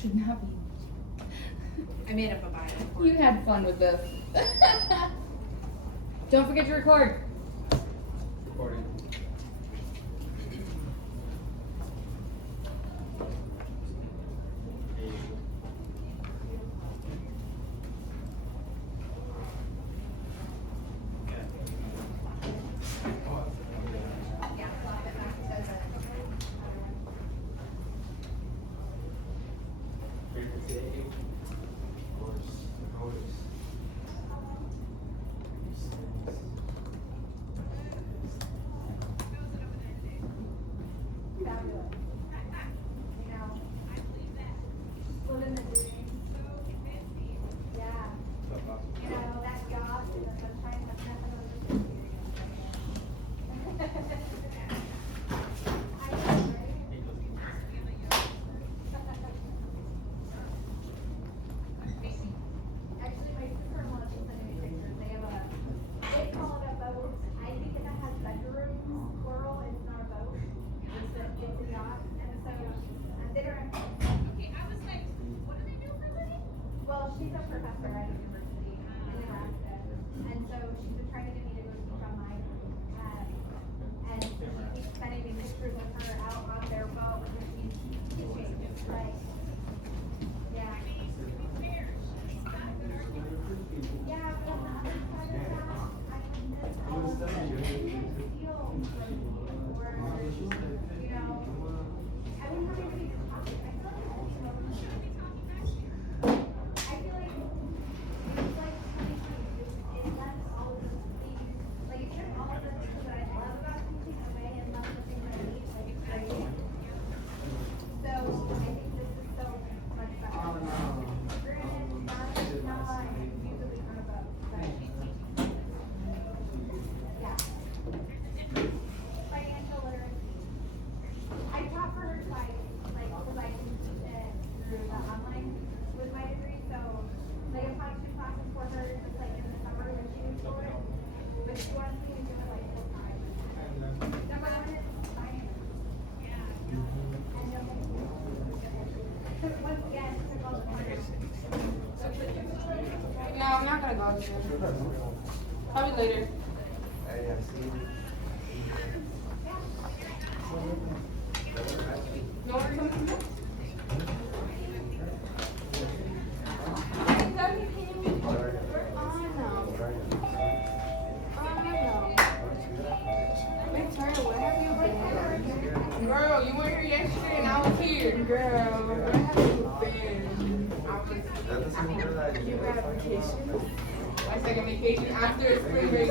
should not be. I made up a bio. You had fun with this. Don't forget to record. Recording. Well, she's a professor at a university in Nebraska, and so she's been trying to get me to go speak on mine. And so she keeps sending me pictures of her out on their boat when she's teaching. Like, yeah. Yeah, but on the other side of that, I miss all of the fields, like, where, you know, I wouldn't have anybody to talk to. I feel like I feel like it's like 2020, it left all of the things, like it took all of the things that I love about teaching away and left the things I hate, like it's great. So I think this is so much better. Granted, it's not usually on a boat, but yeah. Financial literacy. I taught for her twice, like, because I can teach it through the online with my degree, so like I taught 2 classes for her, just like in the summer when she was short, but she wants me to do it like full time. Number 1 is finance. And once again, it took all the time. No, I'm not gonna go today. Probably later. No one coming to me? Victoria, where have you been? Girl, you weren't here yesterday and I was here. Girl, where have you been? You got a vacation? My second vacation after spring break.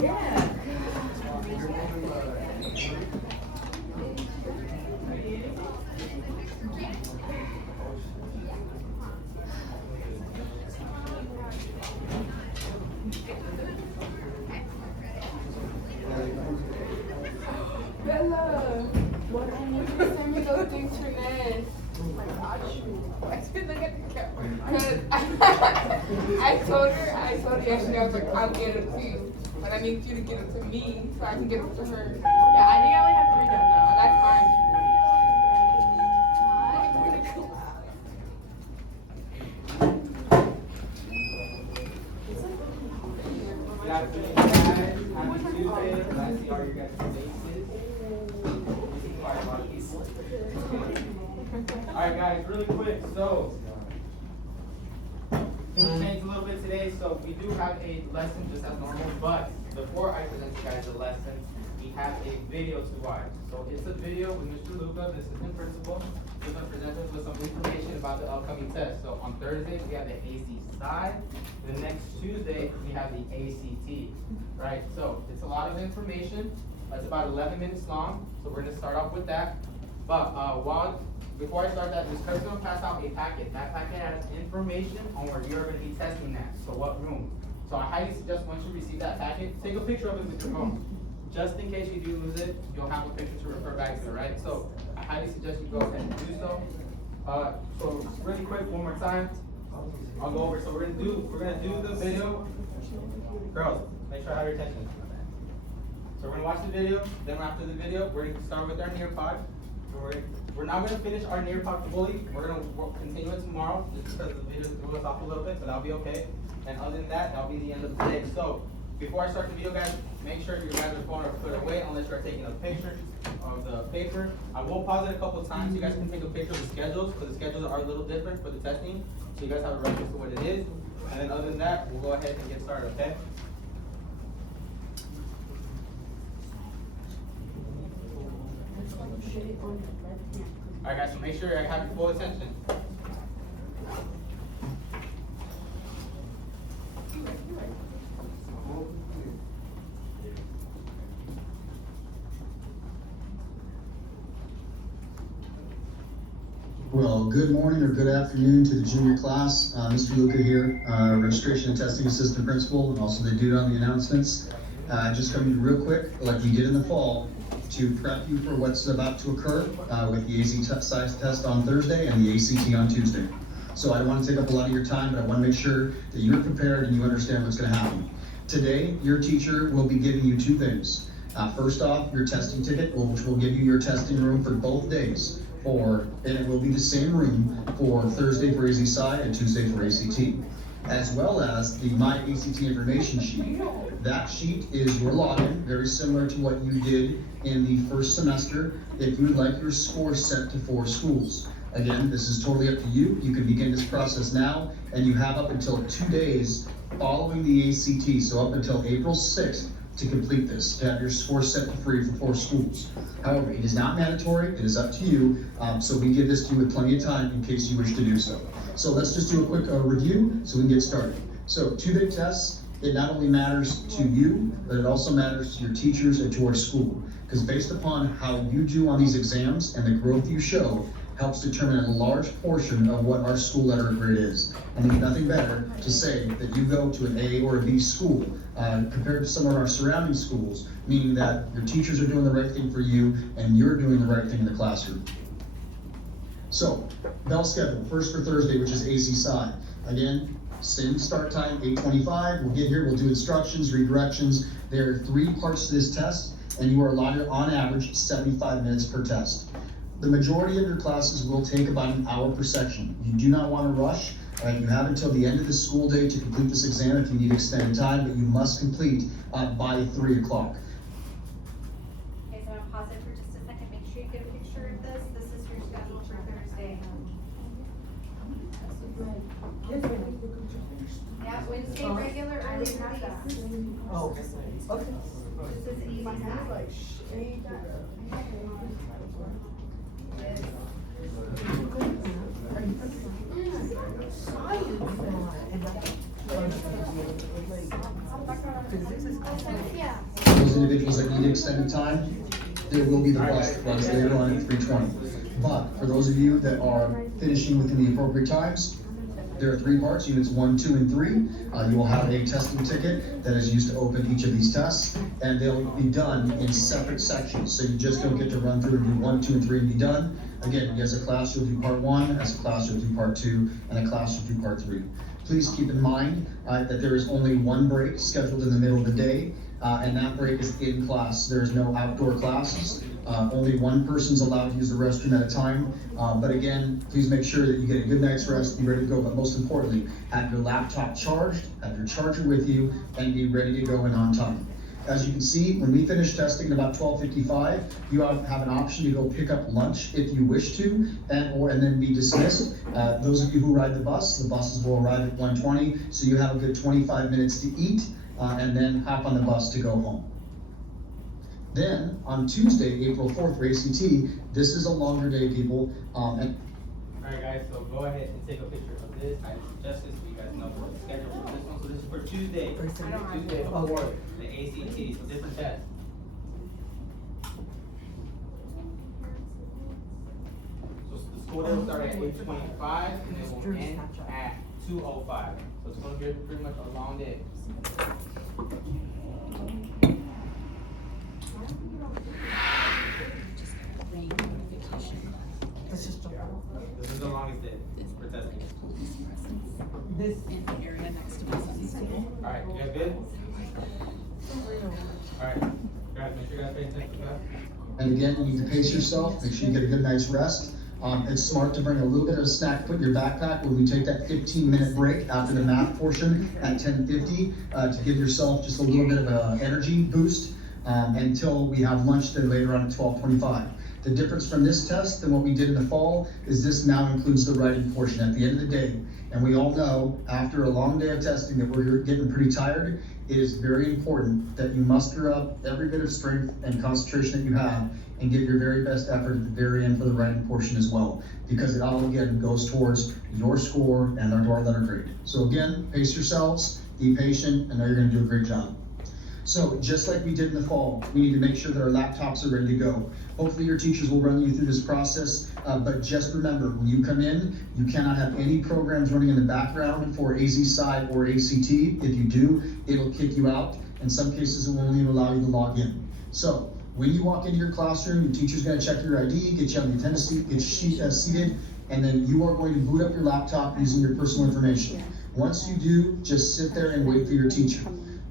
Yeah. Bella, what I need to send me those things for Ness. Oh my gosh. I should look at the camera. I told her yesterday, I was like, I'll get it to you. But I need you to get it to me so I can get it to her. Yeah, I think I only have 3 done now. That's fine. Good afternoon, guys. Happy Tuesday. I see all your guys' faces. Alright, guys, really quick. So, things changed a little bit today. So, we do have a lesson just as normal. But before I present you guys the lesson, we have a video to watch. So, it's a video with Mr. Luca, the assistant principal. He's going to present us with some information about the upcoming test. So, on Thursday, we have the ACT. The next Tuesday, we have the ACT, right? So it's a lot of information. It's about 11 minutes long. So we're gonna start off with that. But before I start that, Ms. Kirk's gonna pass out a packet. That packet has information on where you're gonna be testing that. So what room? So I highly suggest once you receive that packet, take a picture of it with your phone. Just in case you do lose it, you'll have a picture to refer back to, right? So I highly suggest you go ahead and do so. So really quick, one more time. I'll go over, so we're gonna do the video. Girls, make sure I have your attention. So we're gonna watch the video, then after the video, we're gonna start with our Nearpod. We're not gonna finish our Nearpod fully, we'll continue it tomorrow, just because the video threw us off a little bit, but that'll be okay. And other than that, that'll be the end of the day. So, before I start the video, guys, make sure your guys' phone are put away unless you're taking a picture of the paper. I will pause it a couple times so you guys can take a picture of the schedules, because the schedules are a little different for the testing, so you guys have a reference to what it is. And then other than that, we'll go ahead and get started, okay? Alright guys, so make sure I have your full attention. Well, good morning or good afternoon to the junior class. Mr. Luca here, registration and testing assistant principal, and also the dude on the announcements. Just coming real quick, like we did in the fall, to prep you for what's about to occur with the ACT test on Thursday and the ACT on Tuesday. So I don't want to take up a lot of your time, but I want to make sure that you're prepared and you understand what's going to happen. Today, your teacher will be giving you two things. First off, your testing ticket, which will give you your testing room for both days. And it will be the same room for Thursday for AZ Sci and Tuesday for ACT, as well as the My ACT information sheet. That sheet is your login, very similar to what you did in the first semester if you would like your score set to 4 schools. Again, this is totally up to you. You can begin this process now, and you have up until 2 days following the ACT, so up until April 6th, to complete this, to have your score set to free for 4 schools. However, it is not mandatory, it is up to you, so we give this to you with plenty of time in case you wish to do so. So let's just do a quick review so we can get started. So 2 big tests, it not only matters to you, but it also matters to your teachers and to our school. Because based upon how you do on these exams and the growth you show, helps determine a large portion of what our school letter of grade is. And there's nothing better to say that you go to an A or a B school compared to some of our surrounding schools, meaning that your teachers are doing the right thing for you and you're doing the right thing in the classroom. So, bell schedule, first for Thursday, which is AZ Sci. Again, same start time, 8:25. We'll get here, we'll do instructions, read directions. There are 3 parts to this test, and you are allotted on average 75 minutes per test. The majority of your classes will take about an hour per section. You do not want to rush. You have until the end of the school day to complete this exam if you need extended time, but you must complete by 3 o'clock. Okay, so I'm gonna pause it for just a second, make sure you get a picture of this. This is your schedule for Thursday. Yeah, Wednesday, regular early release. Oh, okay. This is easy. Yeah. Those individuals that need extended time, there will be the bus that runs later on at 3:20. But for those of you that are finishing within the appropriate times, there are 3 parts, units 1, 2, and 3. You will have a testing ticket that is used to open each of these tests, and they'll be done in separate sections. So you just don't get to run through and do 1, 2, and 3 and be done. Again, as a class, you'll do part 1, as a class, you'll do part 2, and a class, you'll do part 3. Please keep in mind that there is only 1 break scheduled in the middle of the day, and that break is in class. There is no outdoor classes. Only 1 person's allowed to use the restroom at a time. But again, please make sure that you get a good night's rest, be ready to go. But most importantly, have your laptop charged, have your charger with you, and be ready to go and on time. As you can see, when we finish testing at about 12:55, you have an option to go pick up lunch if you wish to, and then be dismissed. Those of you who ride the buses will arrive at 1:20, so you have a good 25 minutes to eat, and then hop on the bus to go home. Then, on Tuesday, April 4th for ACT, this is a longer day, people. Alright guys, so go ahead and take a picture of this. I suggest this so you guys know what the schedule for this one. So this is for Tuesday. Tuesday before the ACT, so different test. So the school day will start at 8:25 and it will end at 2:05. So it's gonna be pretty much a long day. It's just a This is the longest day for testing. This in the area next to my son's table. Alright, you guys good? Alright, guys, make sure you guys pay attention to that. And again, you need to pace yourself, make sure you get a good night's rest. It's smart to bring a little bit of a snack, put in your backpack when we take that 15-minute break after the math portion at 10:50 to give yourself just a little bit of an energy boost until we have lunch then later on at 12:25. The difference from this test than what we did in the fall is this now includes the writing portion at the end of the day. And we all know after a long day of testing that we're getting pretty tired. It is very important that you muster up every bit of strength and concentration that you have and give your very best effort at the very end for the writing portion as well, because it all again goes towards your score and our letter grade. So again, pace yourselves, be patient, and know you're gonna do a great job. So just like we did in the fall, we need to make sure that our laptops are ready to go. Hopefully your teachers will run you through this process, but just remember, when you come in, you cannot have any programs running in the background for AZ Sci or ACT. If you do, it'll kick you out. In some cases, it will only allow you to log in. So when you walk into your classroom, your teacher's gonna check your ID, get you on the attendance seat, get you seated, and then you are going to boot up your laptop using your personal information. Once you do, just sit there and wait for your teacher.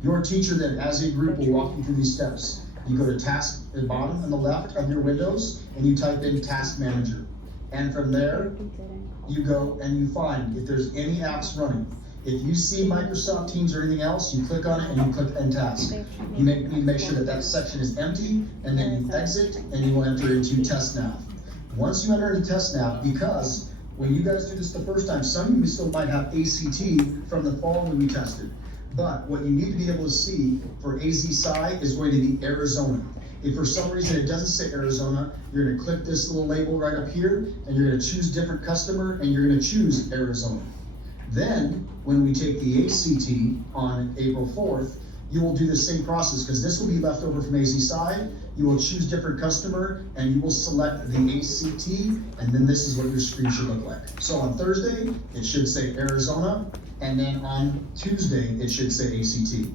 Your teacher then, as a group, will walk you through these steps. You go to task at the bottom on the left of your windows, and you type in Task Manager. And from there, you go and you find if there's any apps running. If you see Microsoft Teams or anything else, you click on it and you click End Task. You need to make sure that that section is empty, and then you exit, and you will enter into TestNav. Once you enter into TestNav, because when you guys do this the first time, some of you still might have ACT from the fall when we tested. But what you need to be able to see for AZ Sci is going to be Arizona. If for some reason it doesn't say Arizona, you're gonna click this little label right up here, and you're gonna choose different customer, and you're gonna choose Arizona. Then, when we take the ACT on April 4th, you will do the same process, because this will be left over from AZ Sci. You will choose different customer, and you will select the ACT, and then this is what your screen should look like. So on Thursday, it should say Arizona, and then on Tuesday, it should say ACT.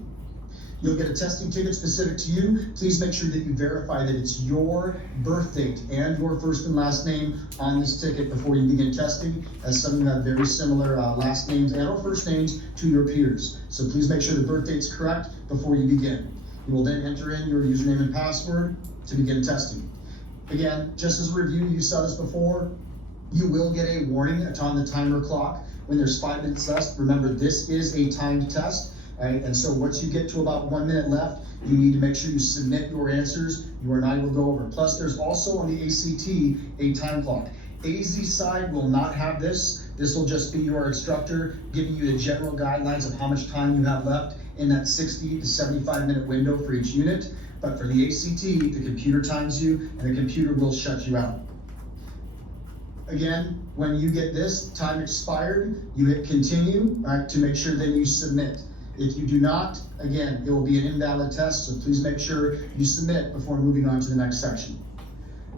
You'll get a testing ticket specific to you. Please make sure that you verify that it's your birth date and your first and last name on this ticket before you begin testing, as some of you have very similar last names and or first names to your peers. So please make sure the birth date's correct before you begin. You will then enter in your username and password to begin testing. Again, just as a review, you saw this before, you will get a warning on the timer clock when there's 5 minutes left. Remember, this is a timed test. Right? And so once you get to about 1 minute left, you need to make sure you submit your answers. You are not able to go over. Plus, there's also on the ACT a time clock. AZ Sci will not have this. This will just be your instructor giving you the general guidelines of how much time you have left in that 60 to 75 minute window for each unit. But for the ACT, the computer times you, and the computer will shut you out. Again, when you get this time expired, you hit continue, right, to make sure that you submit. If you do not, again, it will be an invalid test, so please make sure you submit before moving on to the next section.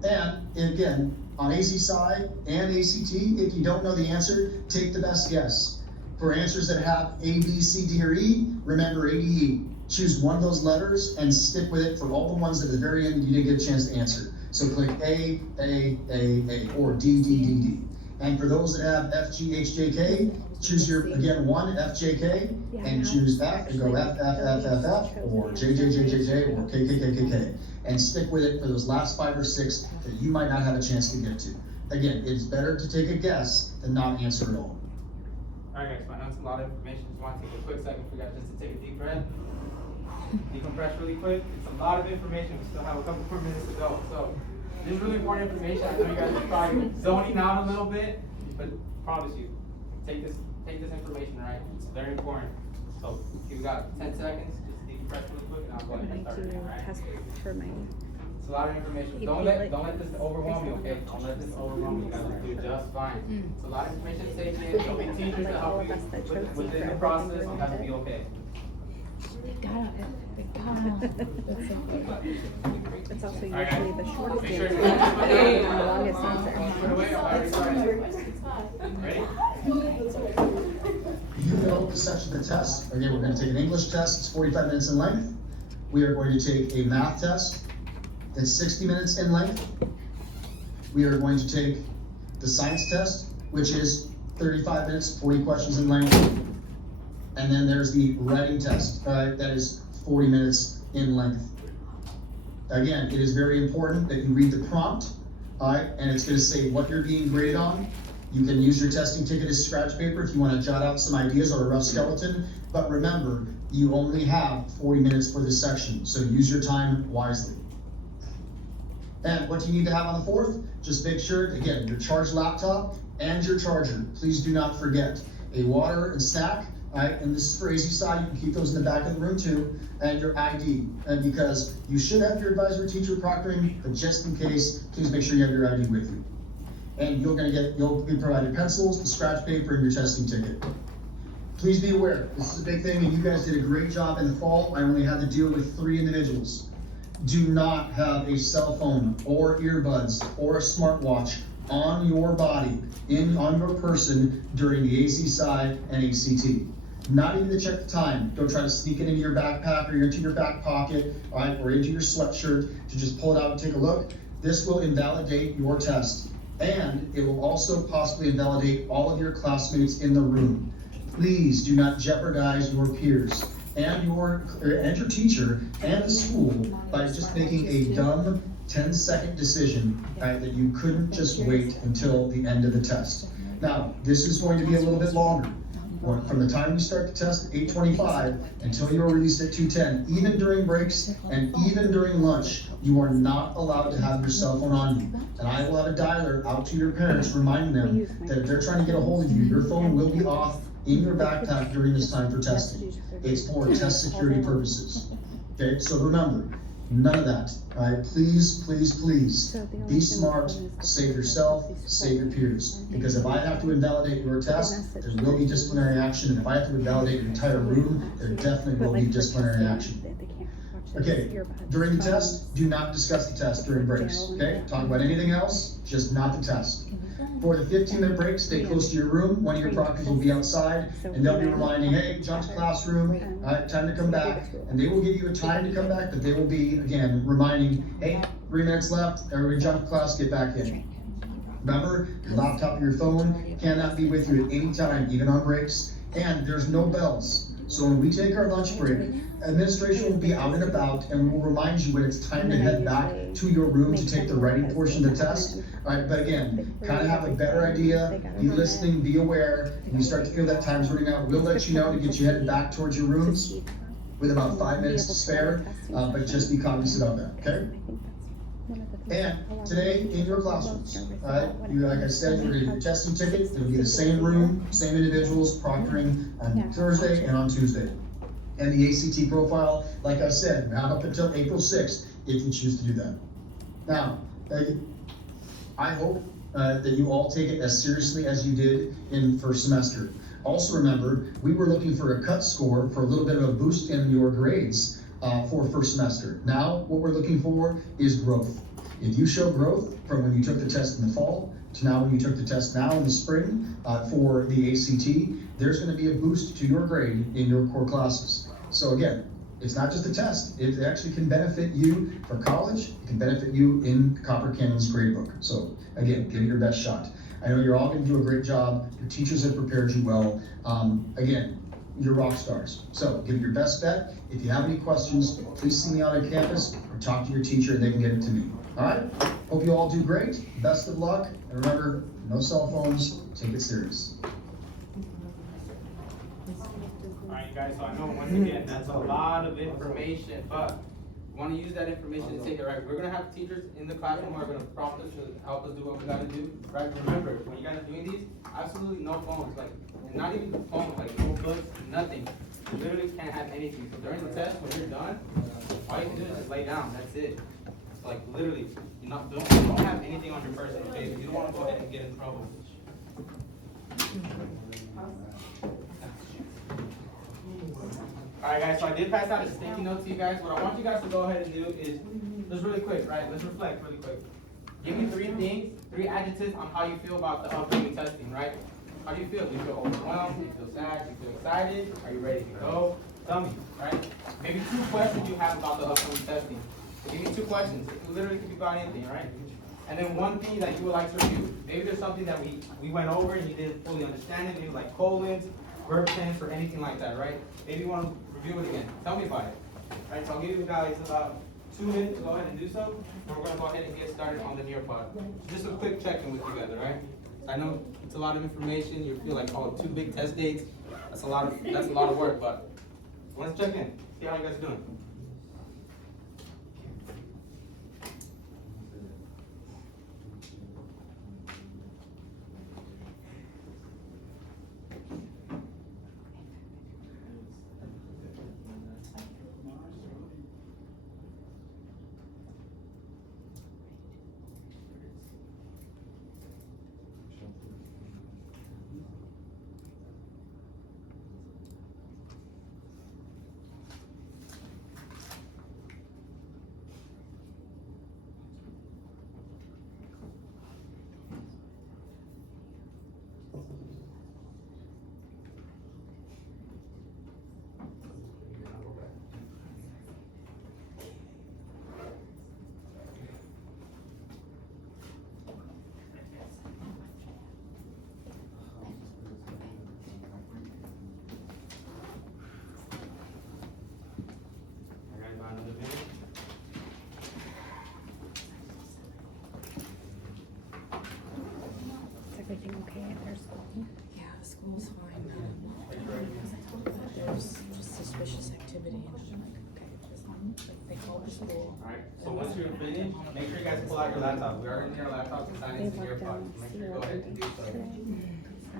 And again, on AZ Sci and ACT, if you don't know the answer, take the best guess. For answers that have A, B, C, D, or E, remember ADE. Choose one of those letters and stick with it for all the ones at the very end you didn't get a chance to answer. So click A, or D, D, D, D. And for those that have F, G, H, J, K, choose your, again, one, F, J, K, and choose F, and go F, F, F, F, F, or J, J, J, J, J, or K, K, K, K, K. And stick with it for those last 5 or 6 that you might not have a chance to get to. Again, it's better to take a guess than not answer at all. Alright guys, I know it's a lot of information. Just want to take a quick second for you guys just to take a deep breath. Decompress really quick. It's a lot of information. We still have a couple more minutes to go. So, this is really important information. I know you guys are probably zoning out a little bit, but I promise you, take this information, right? It's very important. So, you've got 10 seconds, just decompress really quick, and I'll go ahead and start again, right? It's a lot of information. Don't let this overwhelm you, okay? Don't let this overwhelm you. You guys will do just fine. It's a lot of information to take in. There'll be teachers to help you within the process. You have to be okay. It's also All right, usually guys. the shortest Make sure answer you put it and away. the longest answer. Put it away. I'm already started. Ready? You know the section of the test. Again, we're going to take an English test. It's 45 minutes in length. We are going to take a math test that's 60 minutes in length. We are going to take the science test, which is 35 minutes, 40 questions in length. And then there's the writing test, that is 40 minutes in length. Again, it is very important that you read the prompt, and it's gonna say what you're being graded on. You can use your testing ticket as scratch paper if you wanna jot out some ideas or a rough skeleton, but remember, you only have 40 minutes for this section, so use your time wisely. And what do you need to have on the 4th? Just make sure, again, your charged laptop and your charger. Please do not forget a water and snack, and this is for AC side, you can keep those in the back of the room too, and your ID. And because you should have your advisor teacher proctoring, but just in case, please make sure you have your ID with you. And you'll be provided pencils, the scratch paper, and your testing ticket. Please be aware, this is a big thing, and you guys did a great job in the fall. I only had to deal with 3 individuals. Do not have a cell phone or earbuds or a smartwatch on your body, on your person during the AC side and ACT. Not even to check the time. Don't try to sneak it into your backpack or into your back pocket, or into your sweatshirt to just pull it out and take a look. This will invalidate your test, and it will also possibly invalidate all of your classmates in the room. Please do not jeopardize your peers and your teacher and the school by just making a dumb 10-second decision that you couldn't just wait until the end of the test. Now, this is going to be a little bit longer. From the time you start the test at 8:25 until you're released at 2:10, even during breaks and even during lunch, you are not allowed to have your cell phone on you. And I will have a dialer out to your parents reminding them that if they're trying to get a hold of you, your phone will be off in your backpack during this time for testing. It's for test security purposes. Okay, so remember, none of that. All right, please, please, please be smart, save yourself, save your peers. Because if I have to invalidate your test, there will be disciplinary action. And if I have to invalidate your entire room, there definitely will be disciplinary action. Okay, during the test, do not discuss the test during breaks. Okay, talk about anything else, just not the test. For the 15-minute break, stay close to your room. One of your proctors will be outside, and they'll be reminding, hey, jump to classroom, time to come back. And they will give you a time to come back, but they will be, again, reminding, hey, 3 minutes left, everybody jump to class, get back in. Remember, your laptop or your phone cannot be with you at any time, even on breaks, and there's no bells. So when we take our lunch break, administration will be out and about and will remind you when it's time to head back to your room to take the writing portion of the test. All right, but again, kind of have a better idea, be listening, be aware, and you start to feel that time's running out, we'll let you know to get you headed back towards your rooms with about 5 minutes to spare, but just be cognizant of that, okay? And today in your classrooms, like I said, you're gonna get your testing ticket. It'll be the same room, same individuals, proctoring on Thursday and on Tuesday. And the ACT profile, like I said, now up until April 6th, if you choose to do that. Now, I hope that you all take it as seriously as you did in first semester. Also remember, we were looking for a cut score for a little bit of a boost in your grades for first semester. Now, what we're looking for is growth. If you show growth from when you took the test in the fall to now when you took the test now in the spring for the ACT, there's going to be a boost to your grade in your core classes. So again, it's not just a test. It actually can benefit you for college. It can benefit you in Copper Canyon's gradebook. So again, give it your best shot. I know you're all going to do a great job. Your teachers have prepared you well. Again, you're rock stars. So give it your best bet. If you have any questions, please see me out on campus or talk to your teacher and they can get it to me. All right? Hope you all do great. Best of luck. And remember, no cell phones. Take it serious. Alright guys, so I know once again, that's a lot of information, but we want to use that information to take it right. We're going to have teachers in the classroom who are going to prompt us to help us do what we got to do, right? Remember, when you guys are doing these, absolutely no phones, like, and not even the phone, like no books, nothing. You literally can't have anything. So during the test, when you're done, all you can do is just lay down, that's it. It's like literally, you don't have anything on your person, okay? You don't want to go ahead and get in trouble. Alright guys, so I did pass out a sticky note to you guys. What I want you guys to go ahead and do is, just really quick, right? Let's reflect really quick. Give me 3 things, 3 adjectives on how you feel about the upcoming testing, right? How do you feel? Do you feel overwhelmed? Do you feel sad? Do you feel excited? Are you ready to go? Tell me, right? Maybe 2 questions you have about the upcoming testing. So give me 2 questions. It literally could be about anything, right? And then one thing that you would like to review. Maybe there's something that we went over and you didn't fully understand it, maybe like colons, verb tense, or anything like that, right? Maybe you want to review it again. Tell me about it. Right, so I'll give you guys about 2 minutes to go ahead and do so. And we're gonna go ahead and get started on the Nearpod. Just a quick check-in with you guys, all right? I know it's a lot of information. You feel like, oh, 2 big test dates. That's a lot of work, but let's check in. See how you guys are doing. Is everything okay at their school? Yeah, the school's fine. Because I told them that there's just suspicious activity and I'm like, okay, like they called the school. Alright, so once you're finished, make sure you guys pull out your laptop. We already need our laptops and sign They into your left pod. them Make sure you go ahead and do so. today.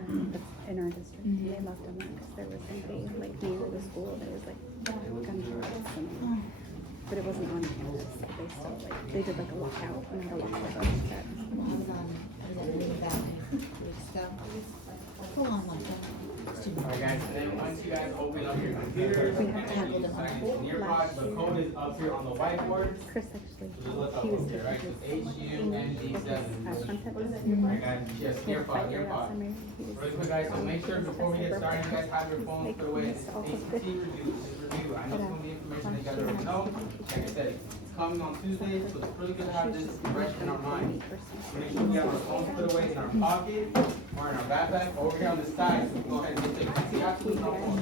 That's in our district. They left them because there was somebody like near the school that was like gunshots and but it wasn't on campus. They still like they did like a walkout and had a walkout that Alright guys, and then once you guys open up your computers and you sign into Nearpod, the code is up here on the whiteboard. Chris actually So just look up he was over there, right? So HUND7. content Alright guys, yes, he had a Nearpod, 5-year Nearpod. summer. He was Really quick guys, so make sure before we get started, you guys have your phones put away. It's ACT review, this is review. I know some of the information that you guys already know. Like I said, it's coming on Tuesday, so it's really good to have this fresh in our mind. So make sure we have our phones put away in our pocket or in our backpack over here on the side. So we go ahead and get taken. See, absolutely no phone.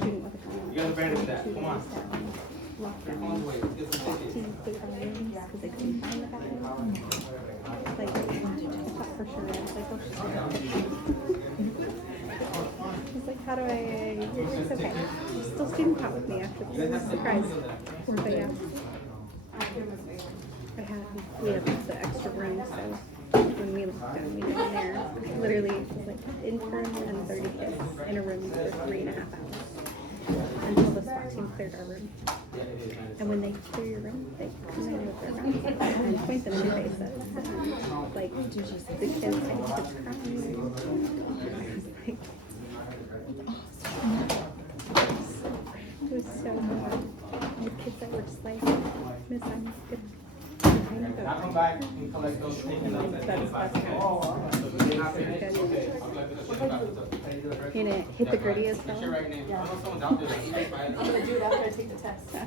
You guys are better than that. Come on. Put your phones away. Let's get some tickets. Because they couldn't find the guy. Like, I thought for sure. I was like, oh shit. He's like, how do I? It's okay. Still student taught with me after You guys this. have to Surprise. take photos of that. But yeah. We have the extra room, so when we looked down, we did in there. Literally, it was like intern and 30 kids in a room for 3.5 hours until the SWAT team cleared our room. And when they clear your room, they come in with their guns and point them in your faces. Like, the kids say it's crying. It was so hard. The kids that were just like, Miss, I'm good. Now come back and collect those sticky notes at the end of class. Okay? So if you're not finished, okay, I'll collect the sticky notes. You know, hit the gritty as Get well. your right name. I know someone's out there that's I'm gonna do it after I take the test. Oh.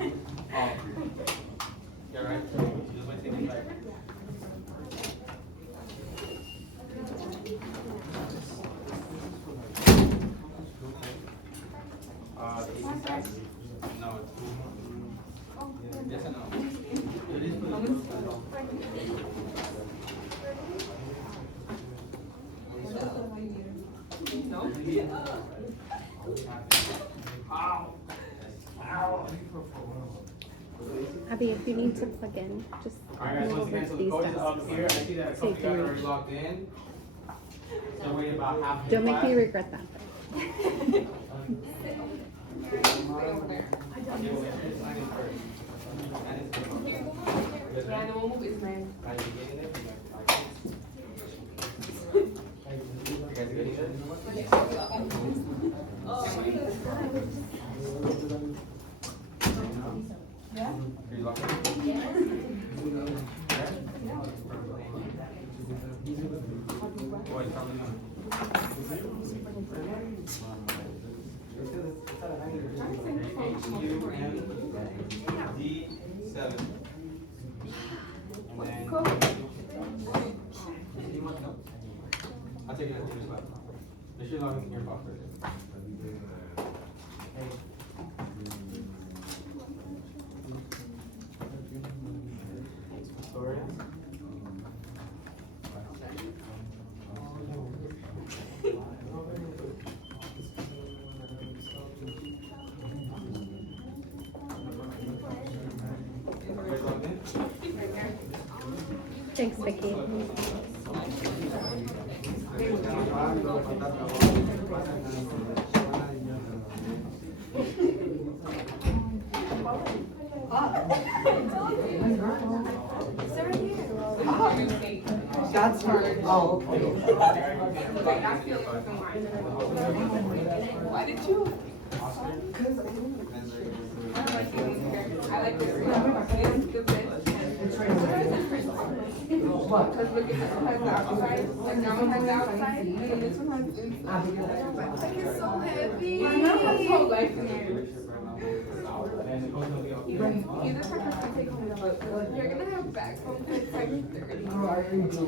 Yeah, right? You just wait till you get back. No. Yes and no. It is for the Abby, if you need to plug in, just Alright guys, move once over again, to so the these code is desks. up here. I see that a couple of you guys already logged in. So wait about half of the Don't make class. me regret that. Yeah, no one will be mine. Are you getting it? You guys getting it? Yeah? Are you locked in? Boy, probably not. HUND7. And then I'll take it as English class. Make sure you're logging in your box right there. Victoria. Everybody logged in? Thanks, Vicky. That's hard. Oh, okay. Wait, I feel like it's mine. Why did you? I don't like these characters. I like this one. The best. What? Because look at this one has the outside, like that one has the outside, and then this one has the inside. Like it's so heavy. I know my whole life in here. Either person can take home the book. You're gonna have back home for like 30. Oh, I already do.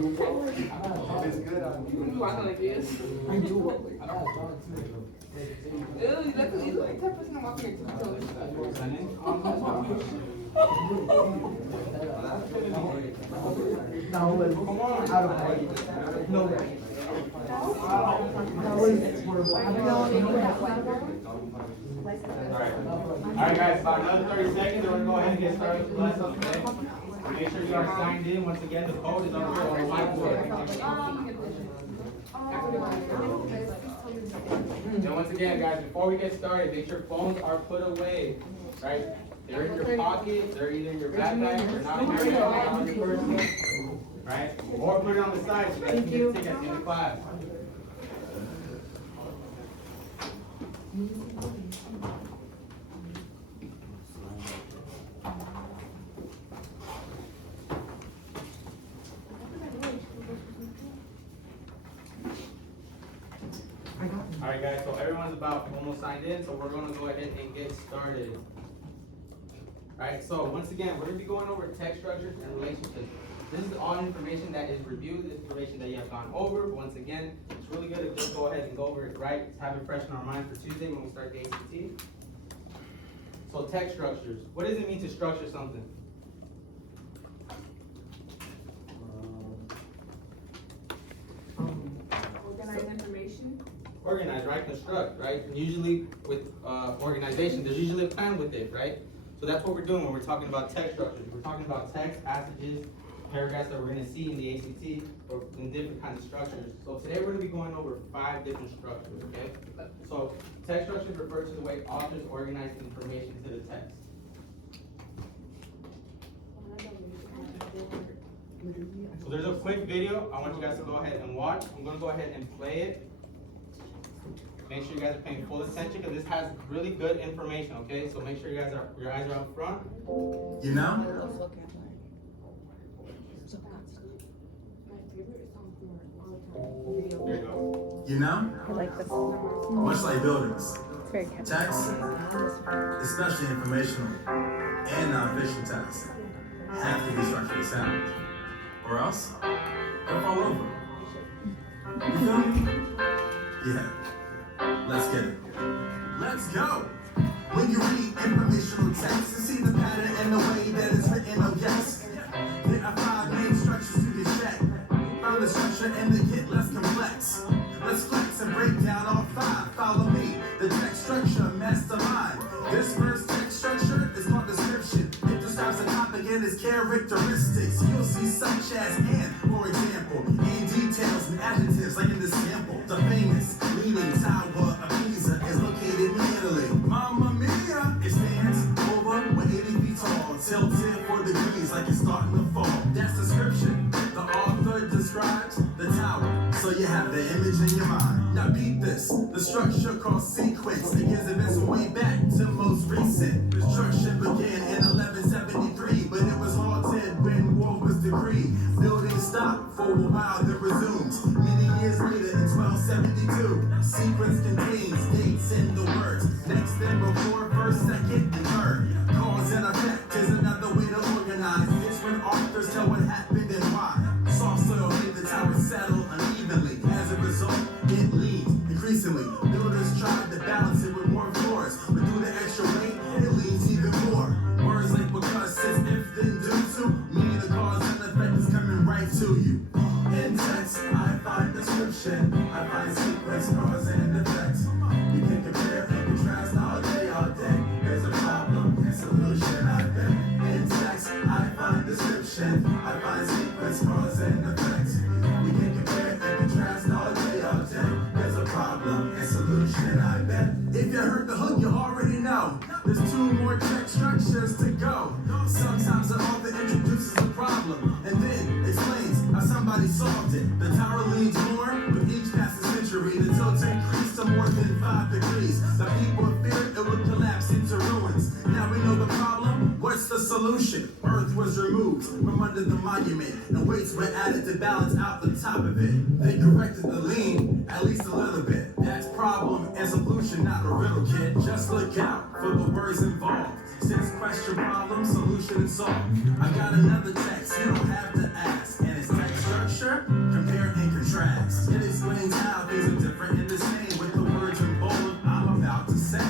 You walk like this. I do. Ew, that's you look like the type of person to walk on your tiptoes. That was out of way. No way. That was horrible. Alright guys, about another 30 seconds, we're gonna go ahead and get started with the lesson, okay? Make sure you are signed in. Once again, the code is up here on the whiteboard. And once again, guys, before we get started, make sure phones are put away, right? They're in your pocket, they're either in your backpack, or not in your backpack, on your person, right? Or put it on the side so that you can take it at the end of class. Alright guys, so everyone's about almost signed in, so we're gonna go ahead and get started. Alright, so once again, we're gonna be going over text structures and relationships. This is all information that is reviewed, this information that you have gone over. But once again, it's really good to just go ahead and go over it right, have it fresh in our mind for Tuesday when we start the ACT. So text structures, what does it mean to structure something? Organize information. Organize, right? Construct, right? And usually with organization, there's usually a plan with it, right? So that's what we're doing when we're talking about text structures. We're talking about text, passages, paragraphs that we're going to see in the ACT, or in different kinds of structures. So today we're going to be going over 5 different structures, okay? So text structures refer to the way authors organize information to the text. So there's a quick video I want you guys to go ahead and watch. I'm going to go ahead and play it. Make sure you guys are paying full attention because this has really good information, okay? So make sure your eyes are up front. You know? There you go. You know? I like this. Much like buildings, It's very catchy. text, especially informational and non-fictional text, have to be structurally sound. Or else, they'll fall over. You feel me? Yeah. Let's get it. Let's go! When you read informational text, you see the pattern and the way that it's written, oh yes. There are 5 main structures to get checked. Found the structure and they get less complex. Let's flex and break down all 5. Follow me, the text structure, mastermind. This first text structure is called description. It describes the topic and its characteristics. You'll see such as and, for example, and details and adjectives like in this sample. The famous leaning tower of Pisa is located in Italy. Mamma mia! It stands over 80 feet tall, tilted 4 degrees like it's starting to fall. That's description. The author describes the tower, so you have the image in your mind. Now beat this. The structure called sequence. It gives events way back to most recent. Construction began in 1173, but it was halted when war was decreed. Building stopped for a while, then resumes. Many years later in 1272, sequence contains dates in the words. Next, then, before, first, second, and third. Cause and effect is another way to organize. It's when authors tell what happened and why. Soft soil made the tower settle unevenly. As a result, sequence, cause and effect. We can compare and contrast all day, all day. There's a problem and solution, I bet. If you heard the hook, you already know. There's 2 more check structures to go. Sometimes the author introduces a problem and then explains how somebody solved it. The tower leans more with each passing century. The tilt increased to more than 5 degrees. The people feared it would collapse into ruins. Now we know the problem. What's the solution? Earth was removed from under the monument, and weights were added to balance out the top of it. They corrected the lean, at least a little bit. That's problem and solution, not a riddle, kid. Just look out for the words involved. Since question, problem, solution, and solve. I got another text, you don't have to ask. And it's text structure, compare and contrast. It explains how things are different in the same with the words in bold I'm about to say.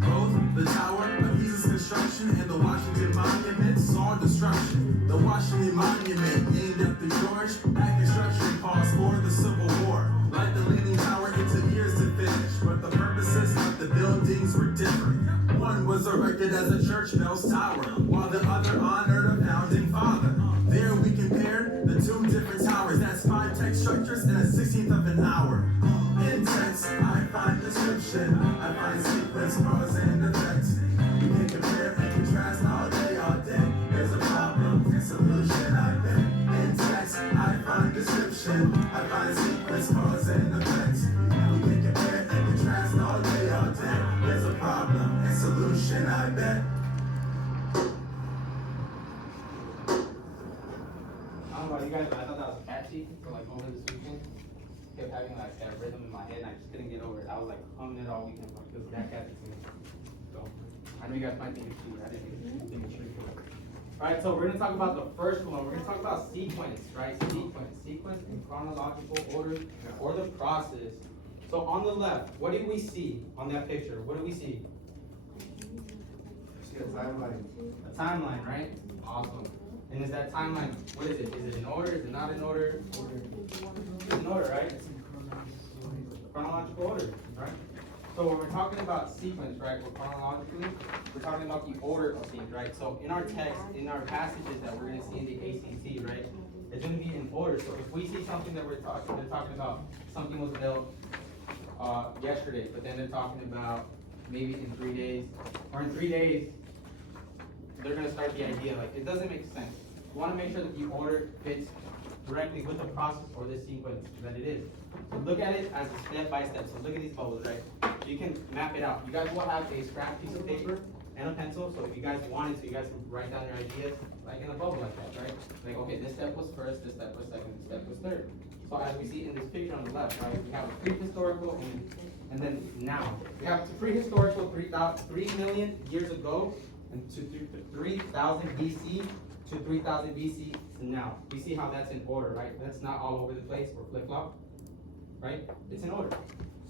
Both the Tower of Pisa's construction and the Washington Monument saw destruction. The Washington Monument, named after George, had construction costs for the Civil War. Like the Leaning Tower, it took years to finish, but the purposes of the buildings were different. One was erected as a church bell's tower, while the other honored a founding father. There we compared the 2 different towers. That's 5 text structures in a 16th of an hour. In text, I find description, I find sequence, cause and effect. We can compare and contrast all day, all day. There's a problem and solution, I bet. In text, I find description, I find sequence, cause and effect. We can compare and contrast all day, all day. There's a problem and solution, I bet. I don't know about you guys, but I thought that was catchy. So like over this weekend, kept having like that rhythm in my head, and I just couldn't get over it. I was like humming it all weekend, like it was that catchy to me. So I know you guys might think it's cute. I didn't think it's pretty cool. All right, so we're gonna talk about the first one. We're gonna talk about sequence, right? Sequence in chronological order or the process. So on the left, what do we see on that picture? What do we see? See a timeline. A timeline, right? Awesome. And is that timeline, what is it? Is it in order? Is it not in order? It's in order, right? It's in chronological order, right? So when we're talking about sequence, right, or chronologically, we're talking about the order of things, right? So in our text, in our passages that we're going to see in the ACT, right, it's going to be in order. So if we see something that they're talking about, something was built yesterday, but then they're talking about maybe in 3 days, or in 3 days, they're going to start the idea. Like, it doesn't make sense. You want to make sure that the order fits directly with the process or the sequence that it is. So look at it as a step by step. So look at these bubbles, right? So you can map it out. You guys will have a scrap piece of paper and a pencil. So if you guys wanted to, you guys can write down your ideas like in a bubble like that, right? Like, okay, this step was first, this step was second, this step was third. So as we see in this picture on the left, right, we have a prehistorical and then now. We have prehistorical 3 million years ago and to 3000 BC to 3000 BC to now. We see how that's in order, right? That's not all over the place or flip-flop, right? It's in order.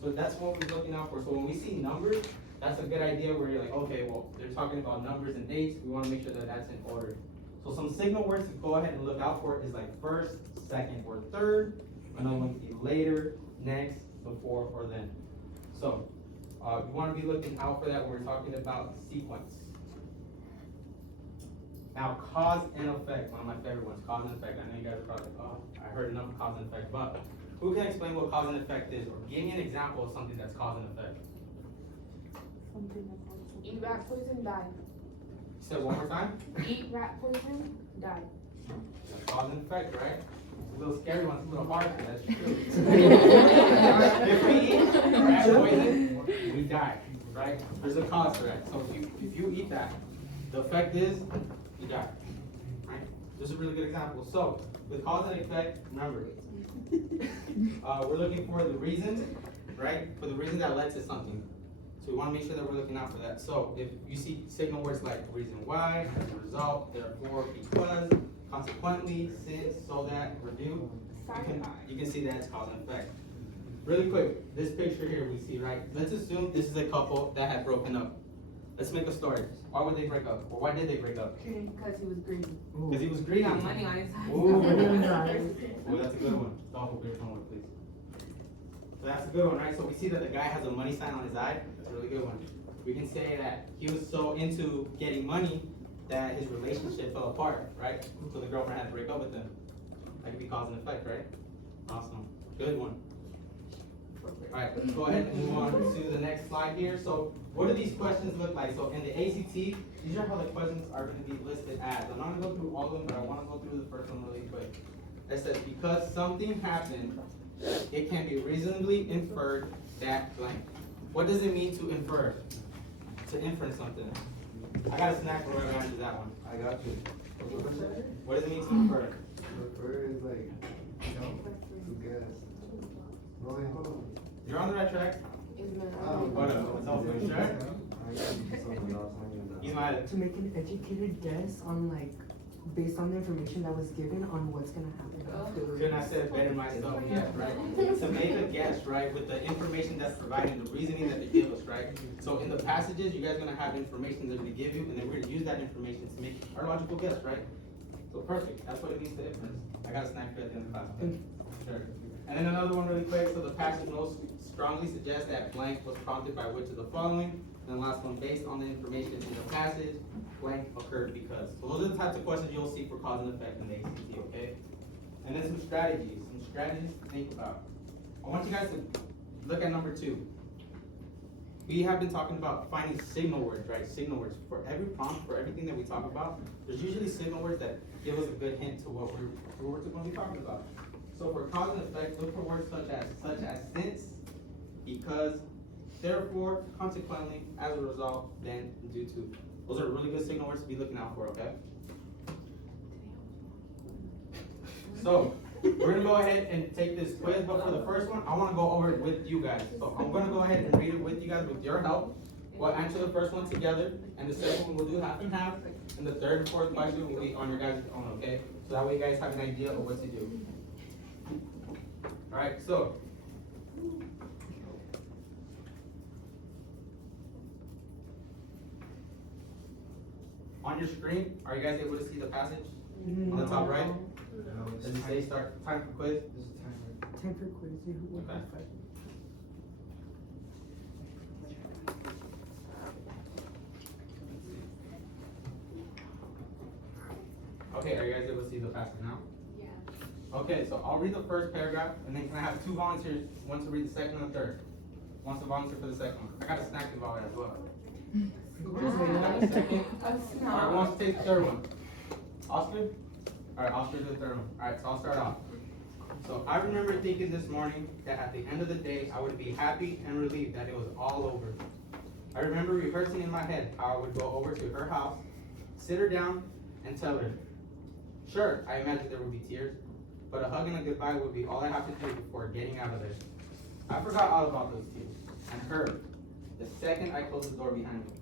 So that's what we're looking out for. So when we see numbers, that's a good idea where you're like, okay, well, they're talking about numbers and dates. We want to make sure that that's in order. So some signal words to go ahead and look out for is like first, second, or third. Another one would be later, next, before, or then. So you want to be looking out for that when we're talking about sequence. Now, cause and effect, one of my favorite ones, cause and effect. I know you guys are probably like, oh, I heard enough of cause and effect, but who can explain what cause and effect is? Or give me an example of something that's cause and effect. Eat rat poison, die. Say it one more time. Eat rat poison, die. That's cause and effect, right? It's a little scary one, it's a little hard, but that's true. If we eat rat poison, we die, right? There's a cause for that. So if you eat that, the effect is you die, right? This is a really good example. So with cause and effect, remember, we're looking for the reason, right? For the reason that led to something. So we want to make sure that we're looking out for that. So if you see signal words like reason why, as a result, therefore, because, consequently, since, so that, or due, you can see that it's cause and effect. Really quick, this picture here we see, right? Let's assume this is a couple that had broken up. Let's make a story. Why would they break up? Or why did they break up? Because he was greedy. Because he was He greedy. got money on his side. Ooh, that's a good one. Don't hold your phone, please. So that's a good one, right? So we see that the guy has a money sign on his eye. That's a really good one. We can say that he was so into getting money that his relationship fell apart, right? So the girlfriend had to break up with him. That could be cause and effect, right? Awesome. Good one. Alright, let's go ahead and move on to the next slide here. So what do these questions look like? So in the ACT, these are how the questions are going to be listed as. I'm not going to go through all of them, but I want to go through the first one really quick. It says, because something happened, it can be reasonably inferred that blank. What does it mean to infer? To infer something. I got a snack for whoever answers that one. I got you. What does it mean to infer? Refer is like, to guess. Well, hold on. You're on the right track. What up? What's up? You sure? I gotta do something else. You might. To make an educated guess on like, based on the information that was given on what's gonna happen afterwards. Couldn't I said it better myself, yes, right? To make a guess, right, with the information that's provided, the reasoning that they give us, right? So in the passages, you guys are gonna have information they're gonna give you, and then we're gonna use that information to make our logical guess, right? So perfect, that's what it means to inference. I got a snack for you at the end of class. Sure. And then another one really quick, so the passage most strongly suggests that blank was prompted by which of the following. And the last one, based on the information in the passage, blank occurred because. So those are the types of questions you'll see for cause and effect in the ACT, okay? And then some strategies to think about. I want you guys to look at number 2. We have been talking about finding signal words, right? Signal words. For every prompt, for everything that we talk about, there's usually signal words that give us a good hint to what we're going to be talking about. So for cause and effect, look for words such as since, because, therefore, consequently, as a result, then, due to. Those are really good signal words to be looking out for, okay? So, we're gonna go ahead and take this quiz, but for the first one, I wanna go over it with you guys. So I'm gonna go ahead and read it with you guys with your help. We'll answer the first one together, and the second one we'll do half and half, and the third and fourth question will be on your guys' own, okay? So that way you guys have an idea of what to do. Alright, so. On your screen, are you guys able to see the passage? On the top right? Does it say start time for quiz? This is timer. Time for quiz, yeah. Okay. Okay, are you guys able to see the passage now? Yeah. Okay, so I'll read the first paragraph, and then can I have 2 volunteers, one to read the second and the third? One to volunteer for the second one. I got a snack involved as well. Got a second? Alright, who wants to take the third one? Oscar? Alright, Oscar do the third one. Alright, so I'll start off. So I remember thinking this morning that at the end of the day, I would be happy and relieved that it was all over. I remember rehearsing in my head how I would go over to her house, sit her down, and tell her. Sure, I imagined there would be tears, but a hug and a goodbye would be all I have to do before getting out of there. I forgot all about those tears, and her, the second I closed the door behind me.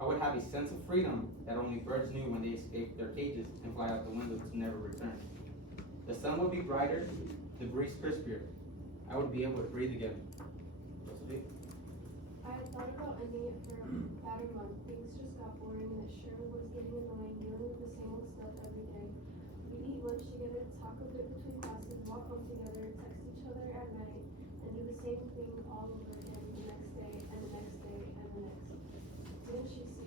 I would have a sense of freedom that only birds knew when they escaped their cages and fly out the window to never return. The sun would be brighter, the breeze crispier. I would be able to breathe again. I had thought about ending it for about a month. Things just got boring and it sure was getting annoying dealing with the same old stuff every day. We'd eat lunch together, talk a bit between classes, walk home together, text each other at night, and do the same thing all over again the next day and the next day and the next. Didn't she see?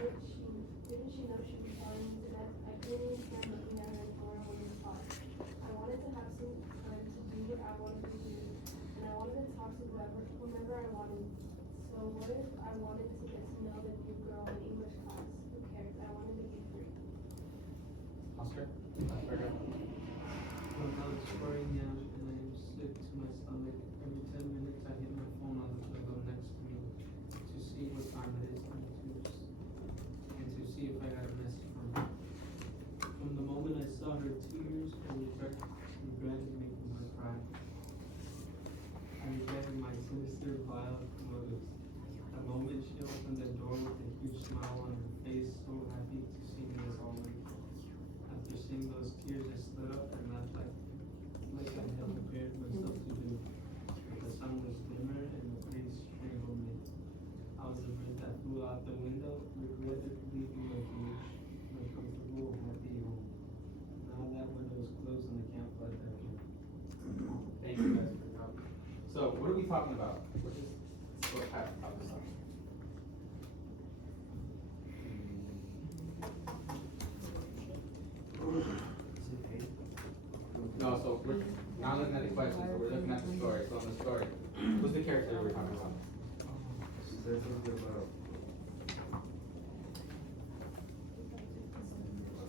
Didn't she know she'd be falling to death? I couldn't even stand looking at her and tore her on the spot. I wanted to have some time to do what I wanted to do, and I wanted to talk to whomever I wanted. So what if I wanted to get to know the new girl in English class? so we're not looking at the question, so we're looking at the story. So in the story, who's the character that we're talking about?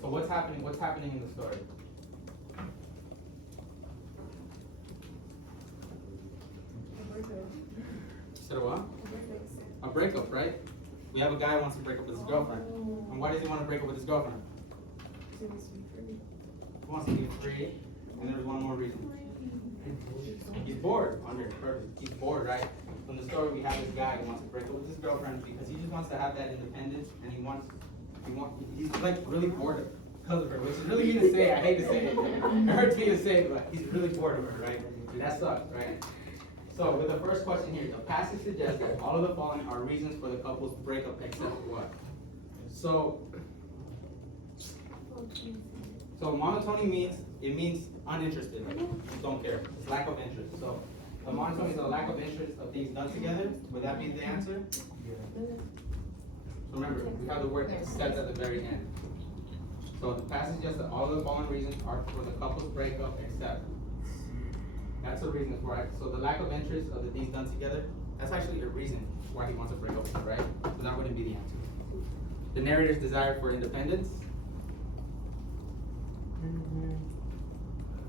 So what's happening? What's happening in the story? Said a what? A breakup, right? We have a guy who wants to break up with his girlfriend. And why does he want to break up with his girlfriend? He wants to be free. And there's one more reason. He's bored. Under perfect. He's bored, right? From the story, we have this guy who wants to break up with his girlfriend because he just wants to have that independence, and he's like really bored because of her, which is really mean to say. I hate to say it. It hurts me to say it, but he's really bored of her, right? And that sucks, right? So with the first question here, the passage suggests that all of the following are reasons for the couple's breakup except what? So monotony means uninterested. Don't care. It's lack of interest. So the monotony is a lack of interest of things done together. Would that be the answer? So remember, we have the word except at the very end. So the passage suggests that all of the following reasons are for the couple's breakup except. That's a reason for it. So the lack of interest of the things done together, that's actually a reason why he wants to break up with her, right? So that wouldn't be the answer. The narrator's desire for independence.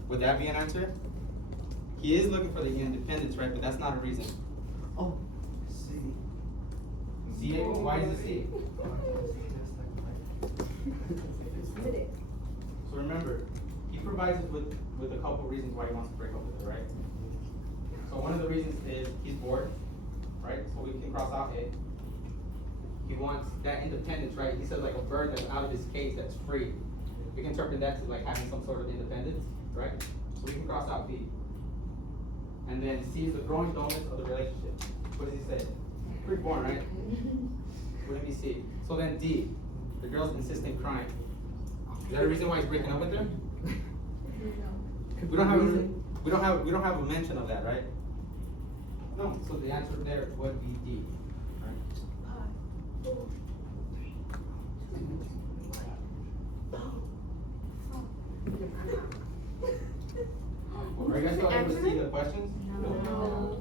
Would that be an answer? He is looking for the independence, right? But that's not a reason. Oh, C. C, why is it C? So remember, he provides us with a couple reasons why he wants to break up with her, right? So one of the reasons is he's bored, right? So we can cross out A. He wants that independence, right? He says like a bird that's out of his cage that's free. We can interpret that to like having some sort of independence, right? So we can cross out B. And then C is the growing dullness of the relationship. What does he say? Pretty boring, right? Wouldn't be C. So then D, the girl's insistent crying. Is that a reason why he's breaking up with her? We don't have a mention of that, right? No. So the answer there would be D. Right? Are you guys still able to see the questions? No.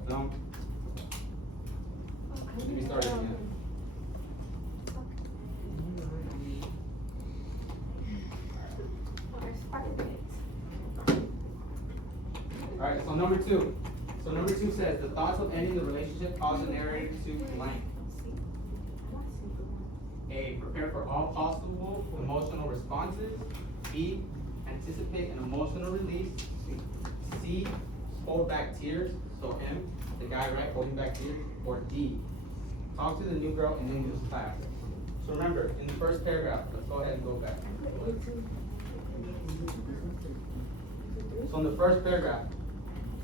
No? Let me start again. Alright, so number two. So number two says, the thoughts of ending the relationship cause the narrator to blank. A, prepare for all possible emotional responses. B, anticipate an emotional release. C, hold back tears. So him, the guy, right, holding back tears. Or D, talk to the new girl in English class. So remember, in the first paragraph, let's go ahead and go back. So in the first paragraph,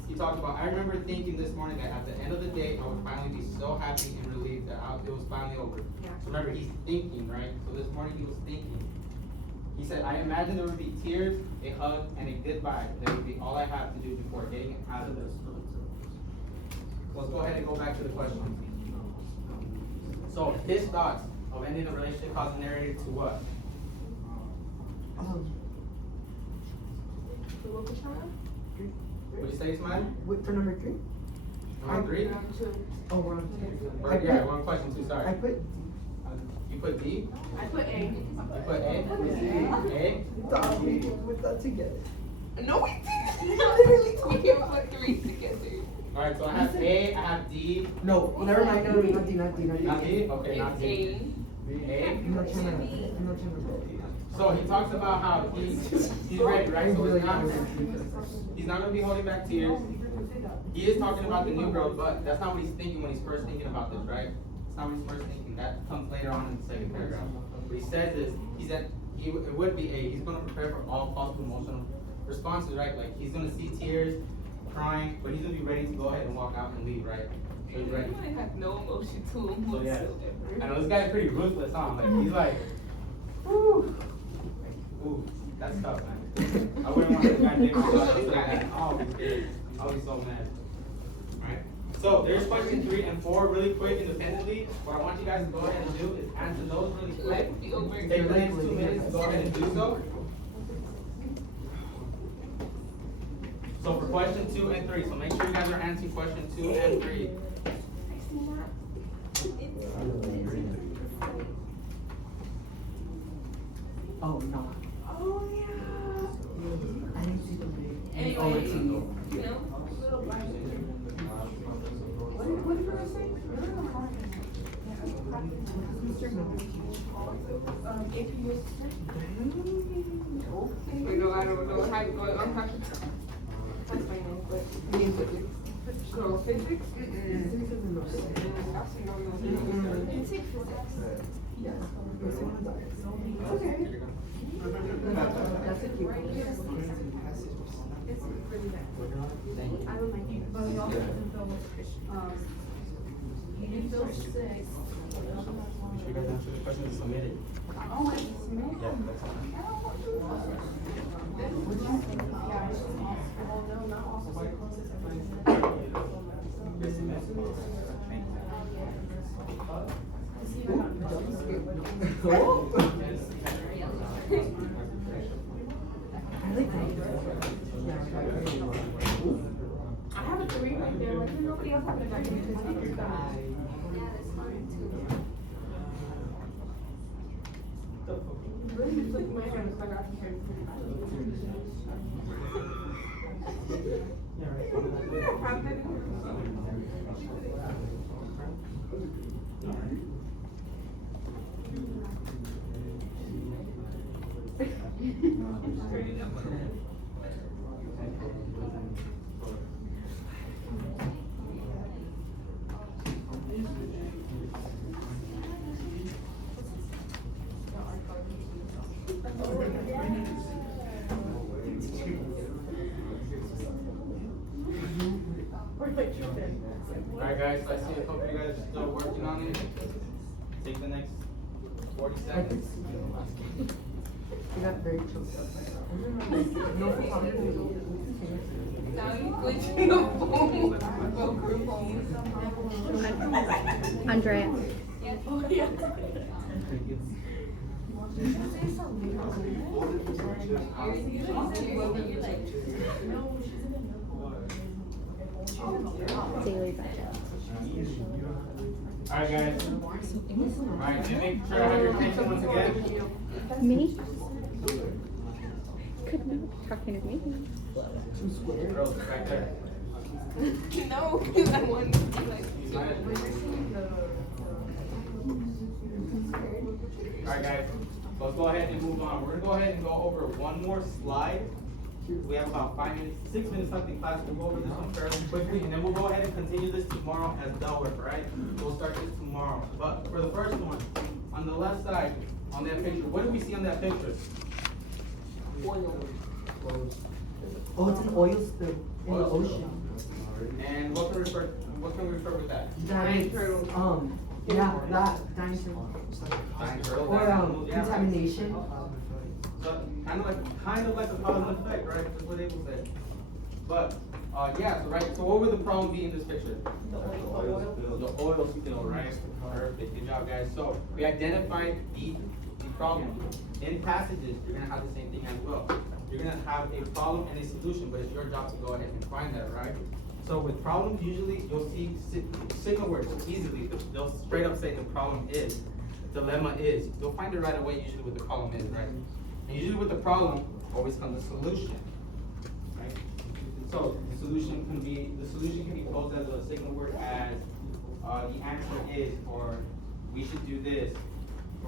he talked about, I remember thinking this morning that at the end of the day, I would finally be so happy and relieved that it was finally over. So remember, he's thinking, right? So this morning he was thinking. He said, I imagined there would be tears, a hug, and a goodbye. That would be all I have to do before getting out of this. So let's go ahead and go back to the question. So his thoughts of ending the relationship caused the narrator to what? Would you say, Ismail? Wait, for number 3? Number 3? Oh, we're on 2. Or, yeah, one question too, sorry. I put You put D? I put A. You put A? A? thought we put that together. No, we didn't. Literally, we can put 3 together. Alright, so I have A, I have D. No, never mind. No, not D, not D, not D. Not D? Okay, not D. A? I'm not trying to. So he talks about how he's ready, right? So he's not going to be holding back tears. He is talking about the new girl, but that's not what he's thinking when he's first thinking about this, right? It's not what he's first thinking. That comes later on in the second paragraph. What he says is, it would be A, he's going to prepare for all possible emotional responses, right? Like he's going to see tears, crying, but he's going to be ready to go ahead and walk out and leave, right? So he's ready. I have no emotion to him So yeah, whatsoever. I know this guy's pretty ruthless, huh? Like he's like, whew. Ooh, that's tough, man. I wouldn't want this guy to think about that. I'll be so mad. Alright? So there's question 3 and 4 really quick independently. What I want you guys to go ahead and do is answer those really quick. Let me over. Take the next 2 minutes to go ahead and do so. question 2 and 3. So make sure you guys are answering question 2 and 3. Oh, no. Oh, yeah. I didn't see the video. Anyway, Oh, it's in you know, little black. What did you say? You know, I don't know how to go on how to. That's my name, but me and physics. So physics? You take physics. Okay. That's a cute one. It's really bad. I don't like it. But we also you feel sick. You guys answer the question submitted. Oh, I just made Yeah, that's all. Yeah, it's just well, no, not also psychosis. I like that. I have a 3 right there. Like, nobody else has a diagnosis. Really, just like my hand is like I Alright guys, so I see a couple of you guys are still working on it. Take the next 40 seconds. I got very choked up. No problem. Now you glitching the phone. Andrea. Oh, yeah. Daily budget. Alright guys. Alright, just make sure I have your attention once again. Me? Could not be talking to me. Girls, right there. No, because I want to be like. Alright guys, so let's go ahead and move on. We're gonna go ahead and go over one more slide. We have about 5 minutes, 6 minutes left in class. We'll go over this one fairly quickly, and then we'll go ahead and continue this tomorrow as bell work, right? We'll start this tomorrow. But for the first one, on the left side, on that picture, what do we see on that picture? Oil. Oh, it's an oil spill in the ocean. And what can we refer with that? That is, yeah, that, dying turtle. Dying turtle, Or, dying animal, yeah, right. contamination. So kind of like a cause and effect, right? That's what Abel said. But yeah, so right. So what would the problem be in this picture? The oil spill, right? Perfect. Good job, guys. So we identified the problem. In passages, you're gonna have the same thing as well. You're gonna have a problem and a solution, but it's your job to go ahead and find that, right? So with problems, usually you'll see signal words easily. They'll straight up say the problem is, dilemma is. You'll find it right away usually what the problem is, right? And usually with the problem, always comes a solution, right? So the solution can be posed as a signal word as the answer is, or we should do this,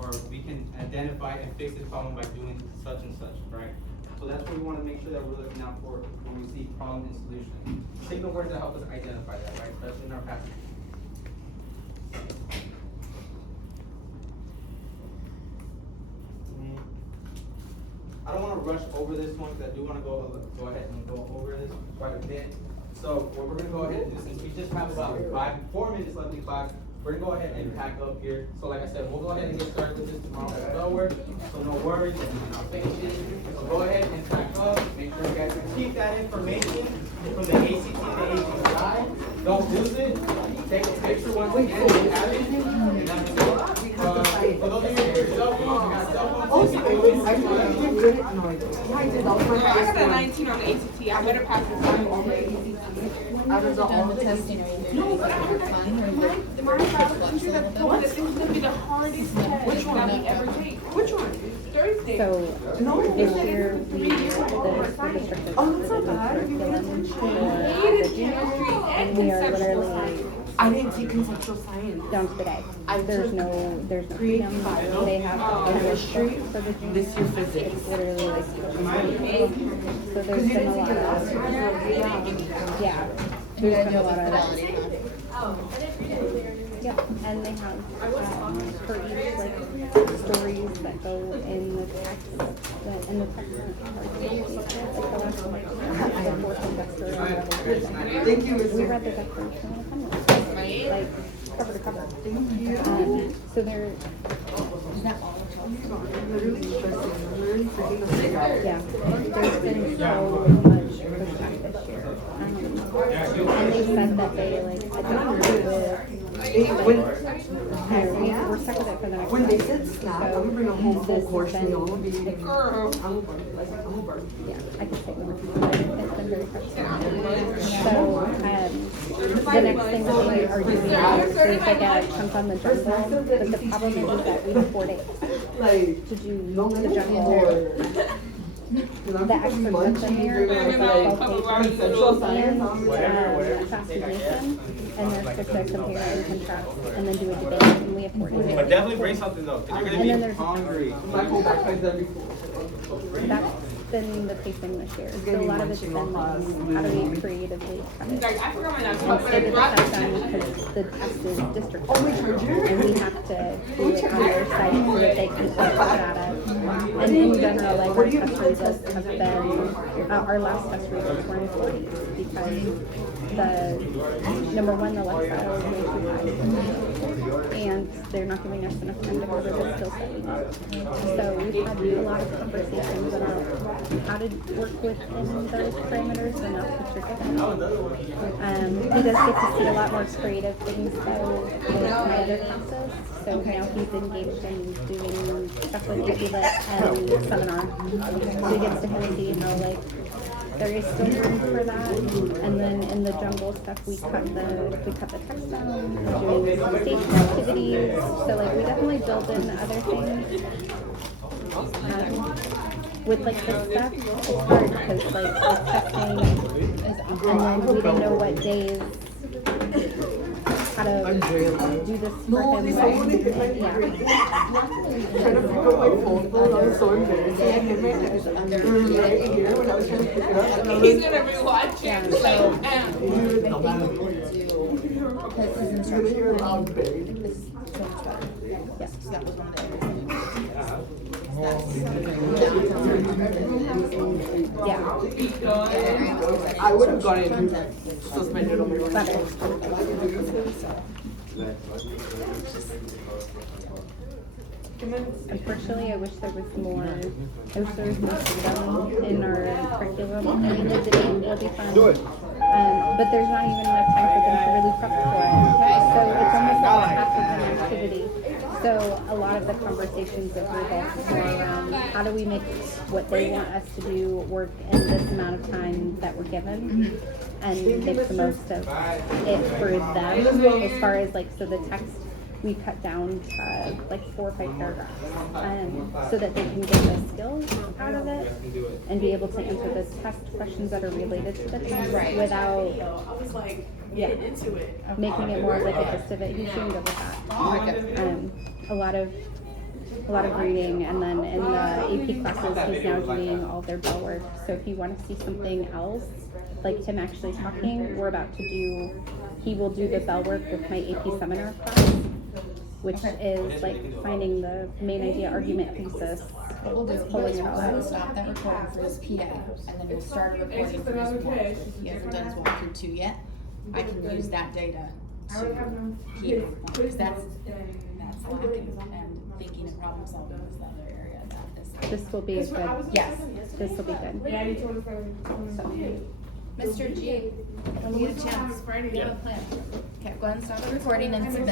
or we can identify and fix this problem by doing such and such, right? So that's what we want to make sure that we're looking out for when we see problem and solution. Signal words that help us identify that, right? Especially in our passage. I don't want to rush over this one because I do want to go ahead and go over this quite a bit. So what we're going to go ahead and do, since we just have about 4 minutes left in class, we're going to go ahead and pack up here. So like I said, we'll go ahead and get started with this tomorrow as well work. So no worries, I'll finish it. So go ahead and pack up. Make sure you guys can keep that information from the ACT to ACTI. Don't lose it. Take a picture once again if you have it. And that's it. For those of you who have cell phones, you got cell phones. You did it? No, I didn't. Yeah, I did. That was my I first got a one. 19 on the ACT. I better pass this time already. Out of the all Done with testing, are you there? No, but I heard that my teacher that told me that this was gonna be the hardest test Which one? that we ever take. Which one? Thursday. So No. this year, the district is Oh, that's not the bad. curriculum for hated the juniors, chemistry and and we are conceptual literally science. I didn't take conceptual science. down to the day. I There's took no Greek, freedom. bio, They have chemistry, for the juniors. this year physics. It's literally like, so there's Because you been a didn't lot take it last of, year. yeah, there's been a lot of, yep, and they have, for each, like, stories that go in the text, in the text, like the last one, the fourth semester or whatever. Thank you, We Mr. read the Declaration of Independence, like, cover to cover. So they're, Literally stressing. Literally freaking the freak out. yeah, there's been so much pushback this year. And they said that they, like, adopted with, we're stuck with it for the next When they one. said snap, I'm gonna bring a whole full This course has meal. been- I'm gonna be, Girl. I'm a burn. Like, I'm a burn. Yeah, I can say more. It's been very frustrating. So, the next thing that they are doing is there's like a chunk on the jungle, but the problem is that we have 4 days Like, to do no the minutes jungle. or. The extra stuff in there is like Conceptual science. fascination, and they're supposed to compare and contrast, and then do a debate, and we have 4 days. But definitely bring something though, because you're And then gonna there's be hungry. My whole backpack's every That's been the pacing this year. So a lot of it's been like, how do we creatively cut it? Like, I forgot my laptop, but I Instead of dropped the it. test because the test is district. Oh, my charger? And we have to do it on their site so that they can cut data. And in general, like our test results have been, our last test results were in 40s because the, number one, the lifestyle is way too high. And they're not giving us enough time to cover the skill set we need. So we've had a lot of conversations about how to work within those parameters and not push yourself. He does get to see a lot more creative things though with my other classes. So now he's engaged in doing stuff with APLIT and seminar. So he gets to kind of see how like there is still room for that. And then in the jungle stuff, we cut the text down, we're doing some station activities. So like we definitely build in other things. With like this stuff, it's hard because like with testing, and then we didn't know what days, how to do this for him. Yeah. Trying to pick up my phone, though, that was so embarrassing. I hit my head right here when I was trying to pick it up. And I He's was gonna be watching. Yeah, Like, so- Because his just gonna hear a instruction loud bang. is so much better. Yes. So that was one of the areas. Yeah. I would have gotten suspended on my own. Better. Unfortunately, I wish there was more freedom in our curriculum. I mean, the debate will be fun. But there's not even enough time for them to really prep for it. So it's almost like half of an activity. So a lot of the conversations have revolved more around how do we make what they want us to do work in this amount of time that we're given and make the most of it for them as far as like, so the text we cut down to like 4 or 5 paragraphs so that they can get the skills out of it and be able to answer the test questions that are related to the test without making it more of like a gist of it. He's doing good with that. A lot of reading, and then in the AP classes he's now doing all their bell work. So if you want to see something else, like him actually talking, we're about to do, he will do the bell work with my AP seminar class, which is like finding the main idea, argument, thesis, What we'll do is pulling it all we'll out. stop that recording for his PA, and then we'll start a recording for his walk. If he hasn't done his walkthrough 2 yet, I can use that data to PA, because that's lacking, and thinking and problem solving is the other area that is. This will be a good, Yes. this will be good. Mr. G, when you get a chance, you have a plan. Okay, go ahead and stop the recording and submit